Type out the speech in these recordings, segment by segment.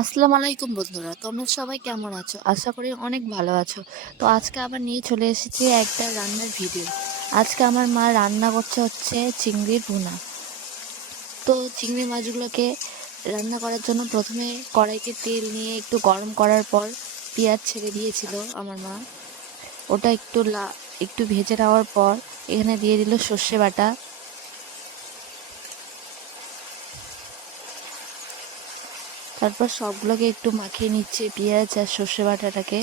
আসসালামু আলাইকুম বন্ধুরা, তোমরা সবাই কেমন আছো? আশা করি অনেক ভালো আছো। তো আজকে আবার নিয়ে চলে এসেছি একটা রান্নার ভিডিও। আজকে আমার মা রান্না করছে হচ্ছে চিংড়ির ভুনা। তো চিংড়ি মাছগুলোকে রান্না করার জন্য প্রথমে কড়াইতে তেল নিয়ে একটু গরম করার পর পেঁয়াজ ছেড়ে দিয়েছিল আমার মা। ওটা একটু ভেজে নেওয়ার পর এখানে দিয়ে দিল সর্ষে বাটা। তারপর সবগুলোকে একটু মাখিয়ে নিচ্ছে পেঁয়াজ আর সর্ষে বাটাটাকে।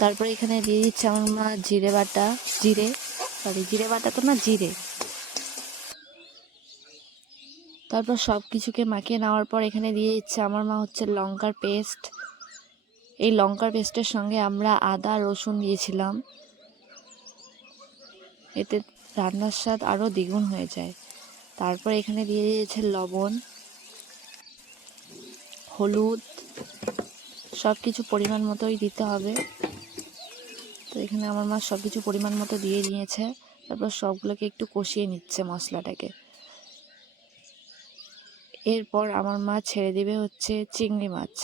তারপরে এখানে দিয়ে দিচ্ছে আমার মা জিরে বাটা। জিরে বাটা তো না, জিরে। তারপর সব কিছুকে মাখিয়ে নেওয়ার পর এখানে দিয়ে দিচ্ছে আমার মা হচ্ছে লঙ্কার পেস্ট। এই লঙ্কার পেস্টের সঙ্গে আমরা আদা রসুন দিয়েছিলাম, এতে রান্নার স্বাদ আরও দ্বিগুণ হয়ে যায়। তারপর এখানে দিয়ে দিয়েছে লবণ, হলুদ, সব কিছু পরিমাণ মতোই দিতে হবে। তো এখানে আমার মা সব কিছু পরিমাণ মতো দিয়ে নিয়েছে। তারপর সবগুলোকে একটু কষিয়ে নিচ্ছে মশলাটাকে। এরপর আমার মা ছেড়ে দেবে হচ্ছে চিংড়ি মাছ।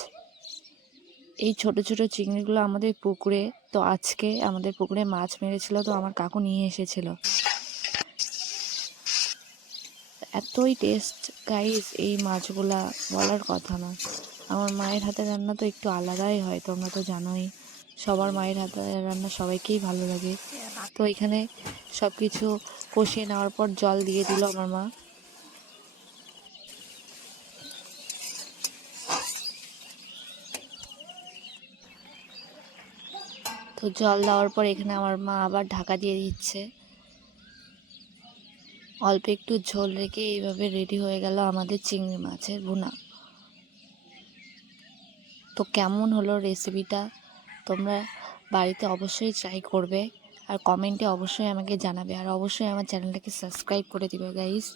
এই ছোট ছোট চিংড়িগুলো আমাদের পুকুরে, তো আজকে আমাদের পুকুরে মাছ মেরেছিল, তো আমার কাকু নিয়ে এসেছিল। এতই টেস্ট গাইস এই মাছগুলা, বলার কথা না। আমার মায়ের হাতের রান্না তো একটু আলাদাই হয়, তোমরা তো জানোই। সবার মায়ের হাতের রান্না সবাইকেই ভালো লাগে। তো এখানে সব কিছু কষিয়ে নেওয়ার পর জল দিয়ে দিল আমার মা। তো জল দেওয়ার পর এখানে আমার মা আবার ঢাকা দিয়ে দিচ্ছে। অল্প একটু ঝোল রেখে এইভাবে রেডি হয়ে গেল আমাদের চিংড়ি মাছের ভুনা। তো কেমন হলো রেসিপিটা, তোমরা বাড়িতে অবশ্যই ট্রাই করবে আর কমেন্টে অবশ্যই আমাকে জানাবে, আর অবশ্যই আমার চ্যানেলটাকে সাবস্ক্রাইব করে দিবে গাইস।